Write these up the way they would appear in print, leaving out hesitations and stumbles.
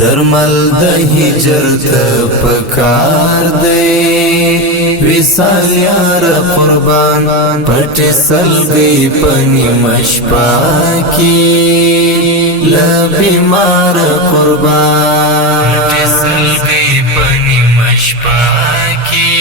درمل د هجر ته پکار دی وصال یار قربان پټ سلګي پنی مشپا کی ل بیمار قربان پټ سلګي پنی مشپا کی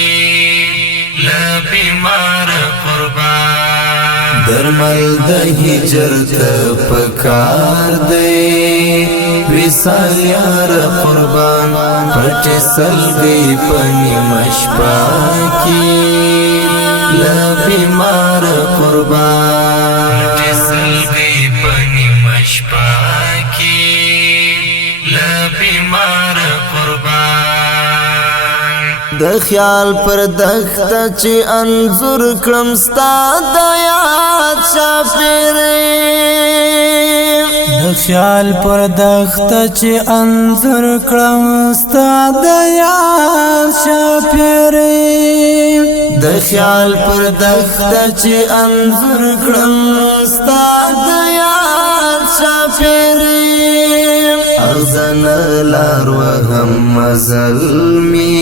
ل بیمار قربان درمل د هجر ته پکار دی وصال یار قربان پټ سلګي پنی مشپا کی ل بیمار قربان پټ سلګي پنی مشپا کی ل بیمار قربان د خیال پر دخت چې انظر کړم ستا د یاد شافرې د خیال پر دخت چې انظر کړم ستا د یاد شافرې د خیال پر دخت چې انظر کړم ستا د یاد شافرې ارزن لار وهم مظلمی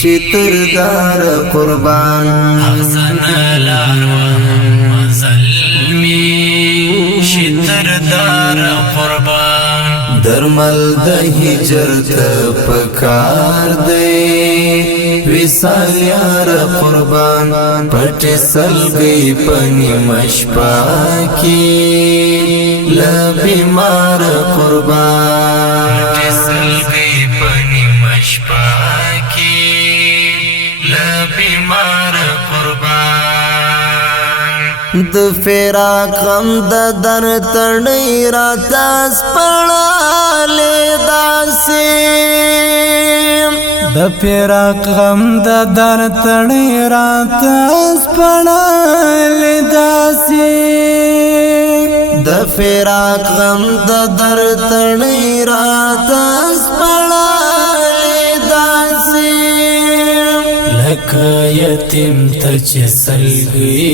شتر دار قربان ارزن لار وهم مظلمی شتر دار قربان درمل د هجر ته پکار دی وصال یار قربان پټ سلګي پنی مشپا کی ل بیمار قربان پټ سلګي پنی مشپا کی ل بیمار قربان د فراق غم د در تړي راته سپړلې داسې د فراق غم د در تړي راته سپړلې داسې د فراق غم د در تړي راته سپړلې داسې لکه یتیم ته چې سلګي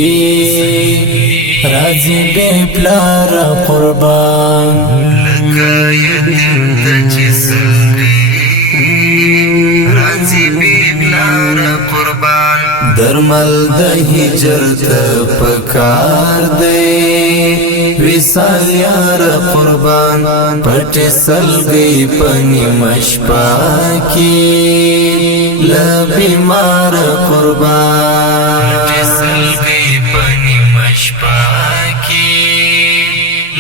راځي بے پلار قربان لکه یتیم ته چې سلګي راځي بے پلار قربان درمل د هجر ته پکار دی وصال یار قربان پټ سلګي پنی مشپا کی ل بیمار قربان پټ سلګي پنی مشپا کی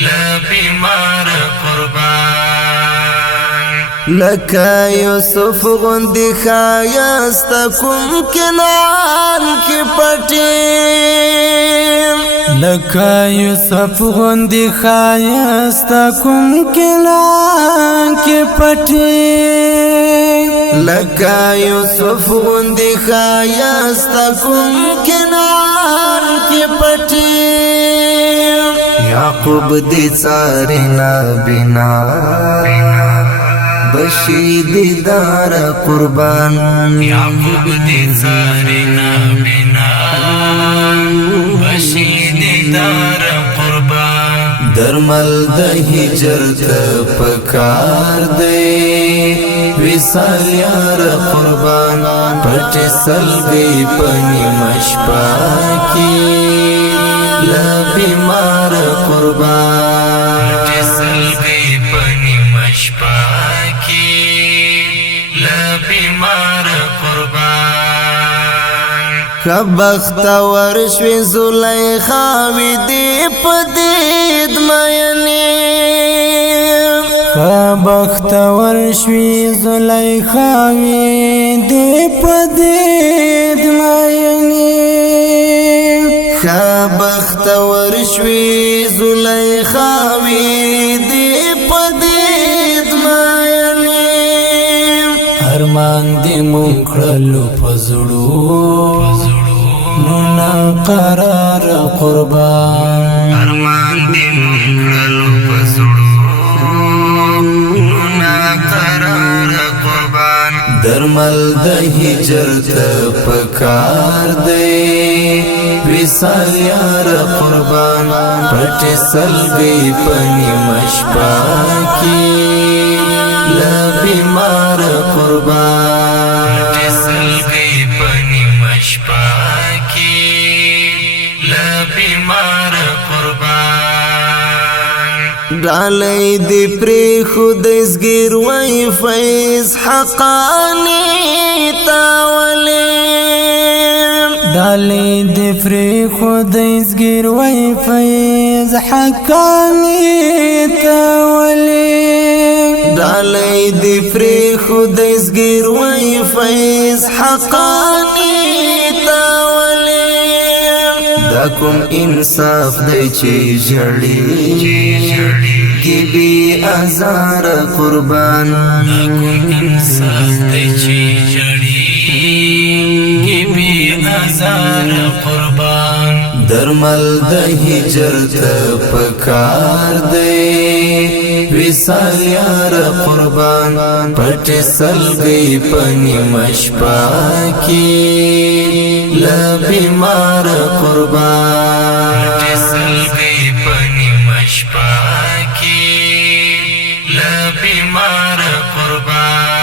ل بیمار قربان لکه یوسف غوندې ښایست کوم کنان کې پټې لکه یوسف غوندې ښایست کوم کنان کې پټې لکه یوسف غوندې ښایست کوم کنان کې پټې یعقوب دې څارنا بنا بشی دیدار قربان یعقوب دې څارنا بنا بشی دیدار قربان درمل د هجر ته پکار دی وصال یار قربان پټ سلګي پنی مشپا کی ل بیمار قربان پټ سلګي پنی مشپا کی ل بیمار قربان کبخت ورشوی زلیخا وی دی پدید مینی کبخت ورشوی زلیخا وی دی پدید مینی کبخت ورشوی زلیخا وی دی پدید مینی ارمان دی مونکړلو پزړو نونا قرار قربان ارمان دی مونکړلو پزړو نونا قرار قربان درمل د هجر ته پکار دی وصال یار قربان پټ سلګي پنی مشپا کی لبیمار قربان سلګي پني مشپاکي لبیمار قربان ډالۍ دی پری خود زګیر وای فیض حقانی تاولې ډالۍ دی پری خود زګیر وای فیض حقانی تاولې ډالۍ دی پری خود زګیر وای فیض حقانی تاولې دا کوم انصاف دی چې جړی کی بی ازار قربان انصاف دی چې جړی کی بی ازار قربان درمل د هجر ته پکار دی وصال یار قربان پټ سلګي پنی مشپا کی لبیمار قربان پټ سلګي پنی مشپا کی لبیمار قربان